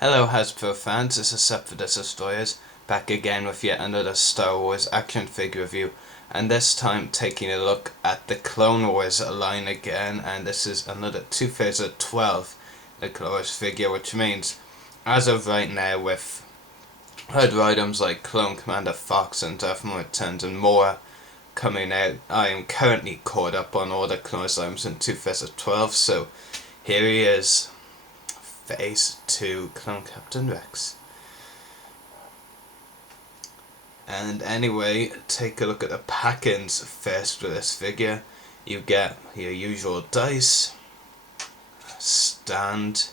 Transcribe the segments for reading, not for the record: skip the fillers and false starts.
Hello Hasbro fans, this is Sep for the Destroyers, back again with yet another Star Wars action figure review, and this time taking a look at the Clone Wars line again, and this is another 2012 the Clone Wars figure, which means, as of right now, with other items like Clone Commander Fox and Armour Returns and more coming out, I am currently caught up on all the Clone Wars items in 2012, so here he is. Phase 2 Clone Captain Rex. And anyway, take a look at the pack-ins first for this figure. You get your usual dice, stand,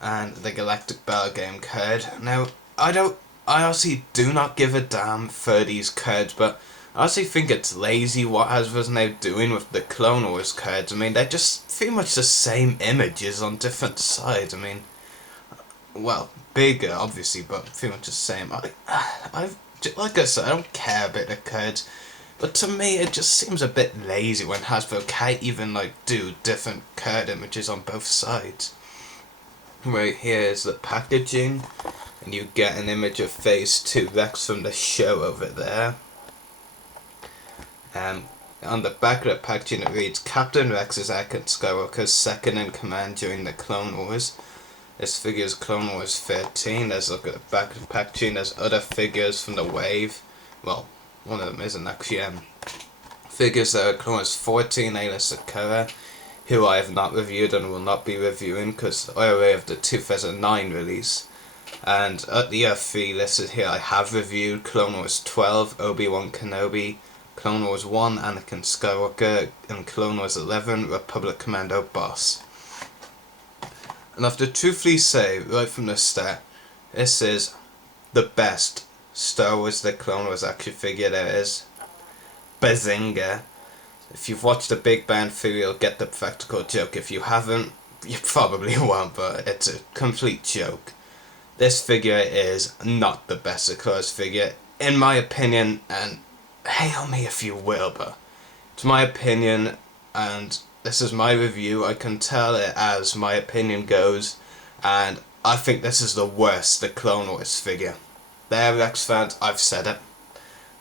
and the Galactic Battle Game card. Now, I honestly do not give a damn for these cards, but I honestly think it's lazy what Hasbro's now doing with the Clone Wars cards. I mean, they're just pretty much the same images on different sides. I mean, well, bigger obviously, but pretty much the same. Like I said, I don't care about the cards, but to me it just seems a bit lazy when Hasbro can't even do different card images on both sides. Right here is the packaging, and you get an image of Phase 2 Rex from the show over there. On the back of the packaging it reads, Captain Rex is Anakin Skywalker's second in command during the Clone Wars. This figure is Clone Wars 13. Let's look at the back of the packaging. There's other figures from the wave. Well, one of them isn't actually. Figures that are Clone Wars 14, Ayla Sakura, who I have not reviewed and will not be reviewing because I already have the 2009 release. And at the F3 listed here I have reviewed Clone Wars 12, Obi-Wan Kenobi, Clone Wars 1, Anakin Skywalker, and Clone Wars 11, Republic Commando Boss. And I have to truthfully say, right from the start, this is the best Star Wars The Clone Wars action figure there is. Bazinga. If you've watched The Big Bang Theory, you'll get the practical joke. If you haven't, you probably won't, but it's a complete joke. This figure is not the best The Clone Wars figure, in my opinion, and hail me if you will, but it's my opinion, and this is my review. I can tell it as my opinion goes, and I think this is the worst The Clone Wars figure. There, Rex fans, I've said it.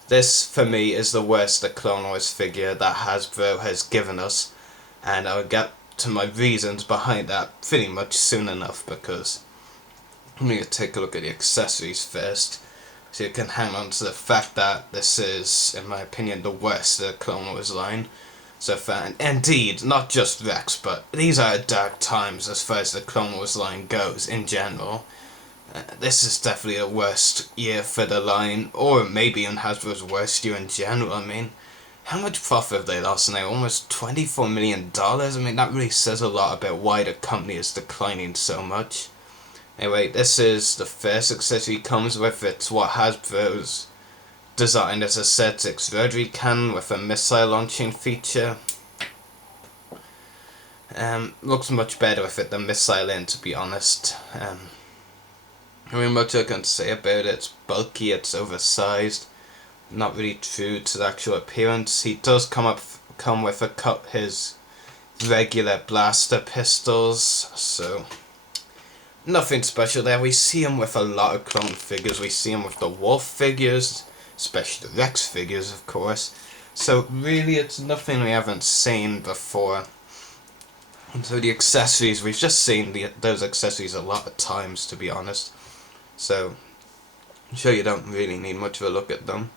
This, for me, is the worst The Clone Wars figure that Hasbro has given us, and I'll get to my reasons behind that pretty much soon enough, because I'm going to take a look at the accessories first, so you can hang on to the fact that this is, in my opinion, the worst of the Clone Wars line so far. And indeed, not just Rex, but these are dark times as far as the Clone Wars line goes in general. This is definitely the worst year for the line, or maybe even Hasbro's worst year in general. I mean, how much profit have they lost now? Almost $24 million? I mean, that really says a lot about why the company is declining so much. Anyway, this is the first accessory comes with. It's what Hasbro's designed as a set 6 rotary cannon with a missile launching feature. Looks much better with it than missile in, to be honest. I mean, much I can say about it. It's bulky, it's oversized, not really true to the actual appearance. He does come with his regular blaster pistols, so nothing special there. We see him with a lot of clone figures. We see him with the Wolf figures, especially the Rex figures, of course. So really, it's nothing we haven't seen before. And so the accessories, we've just seen those accessories a lot of times, to be honest. So I'm sure you don't really need much of a look at them.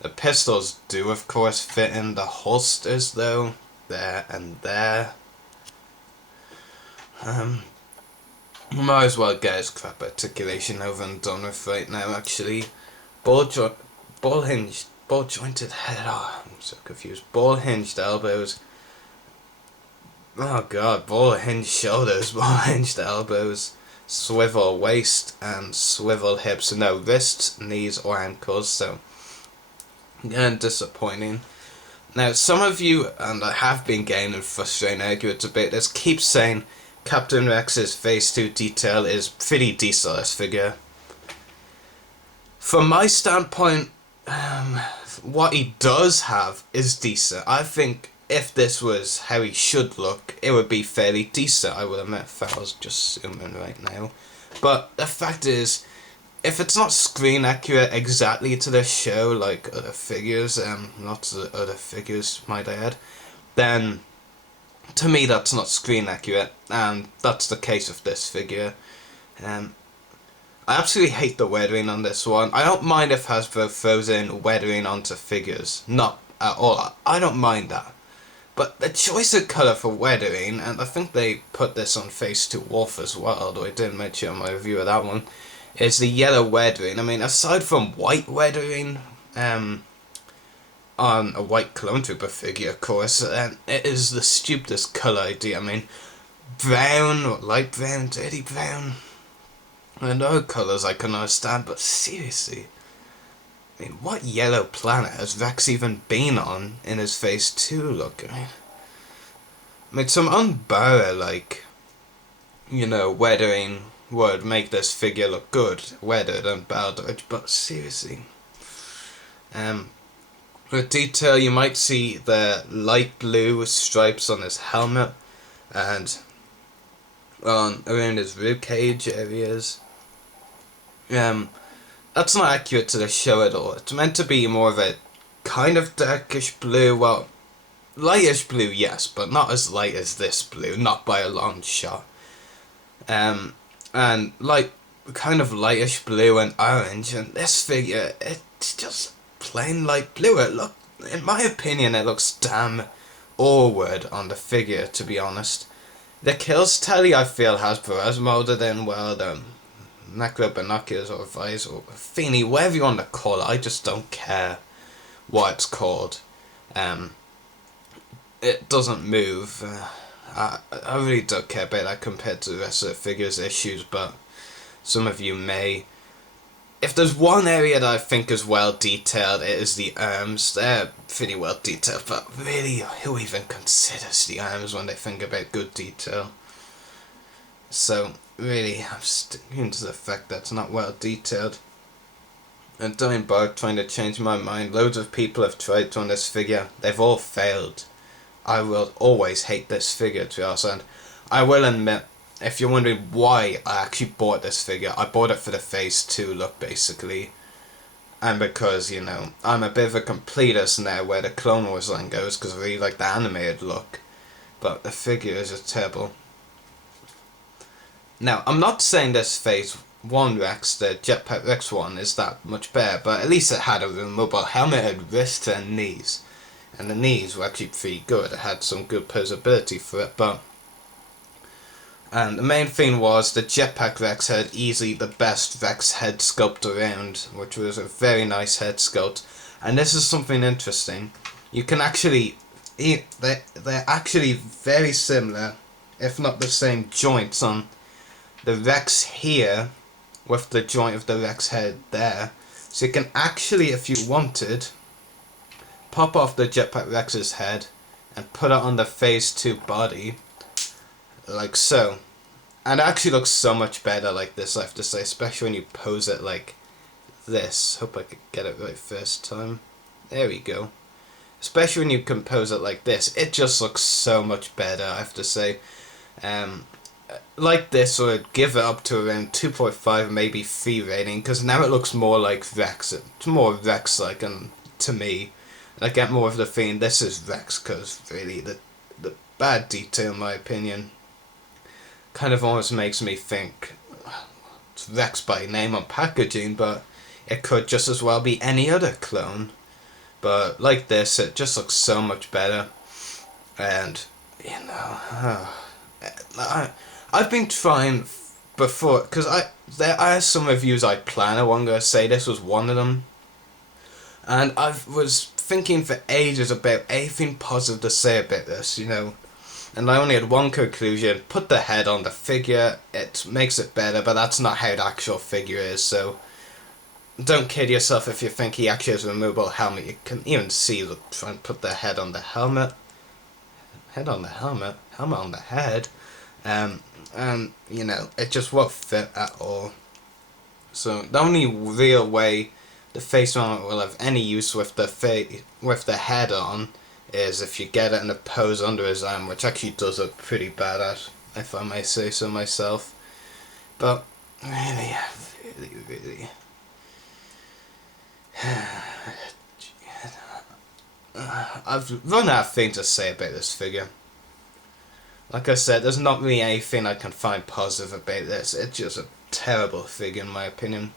The pistols do, of course, fit in the holsters, though. There and there. Might as well get his crap articulation over and done with right now, actually. Ball jointed head. Oh, I'm so confused. Ball hinged elbows. Oh god, ball hinged shoulders, ball hinged elbows, swivel waist, and swivel hips. No wrists, knees, or ankles, so again, disappointing. Now, some of you, and I have been getting frustrating arguments about this, keep saying Captain Rex's Phase 2 detail is pretty decent, this figure. From my standpoint, what he does have is decent. I think if this was how he should look, it would be fairly decent, I will admit, if I was just zooming right now. But the fact is, if it's not screen accurate exactly to the show, like other figures, lots of other figures, might I add, then to me that's not screen accurate, and that's the case with this figure. I absolutely hate the weathering on this one. I don't mind if Hasbro throws in weathering onto figures, not at all. I don't mind that. But the choice of colour for weathering, and I think they put this on Phase 2 Wolf as well, although I didn't mention in my review of that one, is the yellow weathering. I mean, aside from white weathering, on a white Clone Trooper figure, of course, it is the stupidest colour idea. I mean, brown, light brown, dirty brown, and other colours I can understand, but seriously, I mean, what yellow planet has Rex even been on in his Phase 2 look? I mean some Umbara, like, you know, weathering would make this figure look good, weathered and battle, but seriously. With detail, you might see the light blue stripes on his helmet and around his ribcage areas. That's not accurate to the show at all. It's meant to be more of a kind of darkish blue, well, lightish blue, yes, but not as light as this blue, not by a long shot. And like kind of lightish blue and orange, and this figure, it's just plain light blue. In my opinion, it looks damn awkward on the figure, to be honest. The kills tally, I feel, Hasbro has molded in well. The macro binoculars or visor or Feeny, whatever you want to call it, I just don't care what it's called. It doesn't move. I really don't care about that compared to the rest of the figures issues, but some of you may. If there's one area that I think is well detailed, it is the arms. They're pretty well detailed, but really, who even considers the arms when they think about good detail? So, really, I'm sticking to the fact that it's not well detailed. And don't embark trying to change my mind. Loads of people have tried to on this figure. They've all failed. I will always hate this figure, to be honest. And I will admit, if you're wondering why I actually bought this figure, I bought it for the Phase 2 look, basically. And because, you know, I'm a bit of a completist now where the Clone Wars line goes, because I really like the animated look. But the figure is just terrible. Now, I'm not saying this Phase 1 Rex, the Jetpack Rex one, is that much better, but at least it had a removable helmet and wrists and knees. And the knees were actually pretty good. It had some good posability for it, but... And the main thing was the Jetpack Rex had easily the best Rex head sculpt around, which was a very nice head sculpt. And this is something interesting. You can actually... They're actually very similar, if not the same joints on the Rex here with the joint of the Rex head there. So you can actually, if you wanted, pop off the Jetpack Rex's head and put it on the Phase 2 body, like so. And it actually looks so much better like this, I have to say, especially when you pose it like this. Hope I could get it right first time. There we go. Especially when you compose it like this, it just looks so much better, I have to say. Like this, or give it up to around 2.5, maybe 3 rating, because now it looks more like Rex. It's more Rex-like, and to me, I get more of the feeling this is Rex, because really the bad detail, in my opinion, kind of almost makes me think it's Rex by name on packaging, but it could just as well be any other clone. But like this, it just looks so much better, and you know, I've been trying before, because there are some reviews I plan. I'm going to say this was one of them, and I was thinking for ages about anything positive to say about this, you know, and I only had one conclusion: put the head on the figure, it makes it better, but that's not how the actual figure is, so don't kid yourself if you think he actually has a removable helmet. You can even see, look, try and put the head on the helmet, head on the helmet, helmet on the head, and you know, it just won't fit at all. So the only real way the face armor will have any use with the head on is if you get it in a pose under his arm, which actually does look pretty bad at, if I may say so myself. But really, really, I've run out of things to say about this figure. Like I said, there's not really anything I can find positive about this. It's just a terrible figure in my opinion.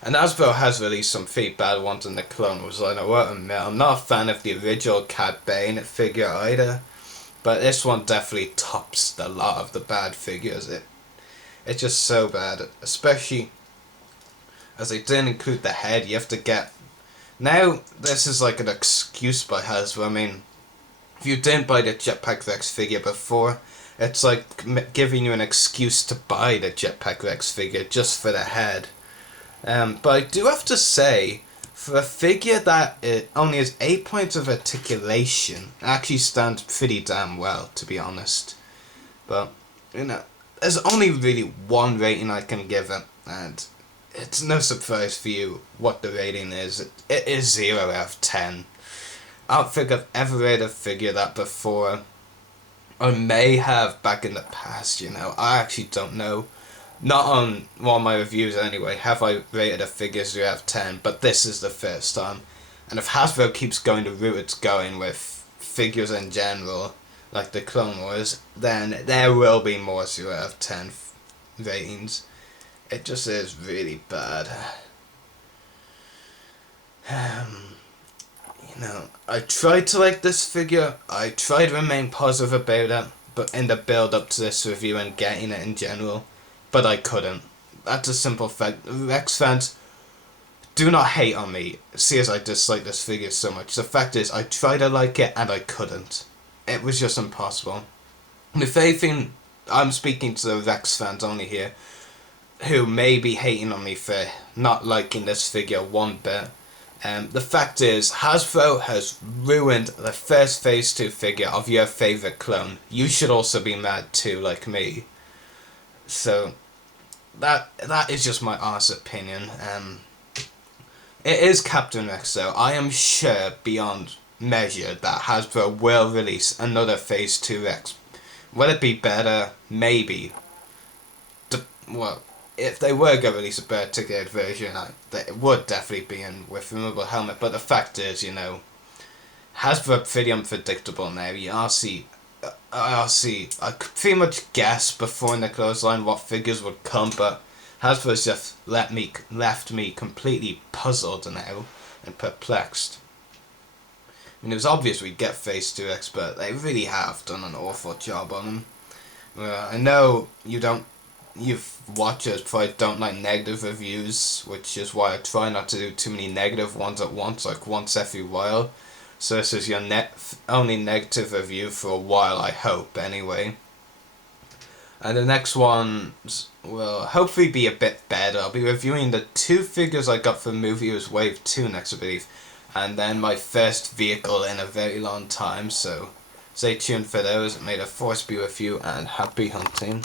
And Hasbro has released some pretty bad ones in the Clone Wars line. I won't admit, I'm not a fan of the original Cad Bane figure either. But this one definitely tops a lot of the bad figures. It's just so bad. Especially as they didn't include the head. You have to get... Now, this is like an excuse by Hasbro. I mean, if you didn't buy the Jetpack Rex figure before, it's like giving you an excuse to buy the Jetpack Rex figure just for the head. But I do have to say, for a figure that it only has 8 points of articulation, it actually stands pretty damn well, to be honest. But, you know, there's only really one rating I can give it, and it's no surprise for you what the rating is. It is 0 out of 10. I don't think I've ever rated a figure that before. I may have back in the past, you know, I actually don't know. Not on one of my reviews anyway, have I rated a figure 0 out of 10, but this is the first time. And if Hasbro keeps going the route it's going with figures in general, like the Clone Wars, then there will be more 0 out of 10 ratings. It just is really bad. You know, I tried to like this figure, I tried to remain positive about it, but in the build up to this review and getting it in general, but I couldn't. That's a simple fact. Rex fans, do not hate on me, see as I dislike this figure so much. The fact is, I tried to like it and I couldn't. It was just impossible. And if anything, I'm speaking to the Rex fans only here, who may be hating on me for not liking this figure one bit. The fact is, Hasbro has ruined the first Phase 2 figure of your favourite clone. You should also be mad too, like me. So, that is just my honest opinion. It is Captain Rex though. I am sure beyond measure that Hasbro will release another Phase 2 Rex. Will it be better? Maybe. Well, if they were going to release a better articulated version, it would definitely be in with removable helmet. But the fact is, you know, Hasbro are pretty unpredictable now. I could pretty much guess before in the clothesline what figures would come, but Hasbro's just left me completely puzzled now and perplexed. I mean, it was obvious we'd get Phase 2X, but they really have done an awful job on them. I know you watchers probably don't like negative reviews, which is why I try not to do too many negative ones at once, like once every while. So this is your only negative review for a while, I hope, anyway. And the next ones will hopefully be a bit better. I'll be reviewing the 2 figures I got for Movie Wars Wave 2 next, I believe. And then my first vehicle in a very long time, so stay tuned for those. May the force be with you and happy hunting.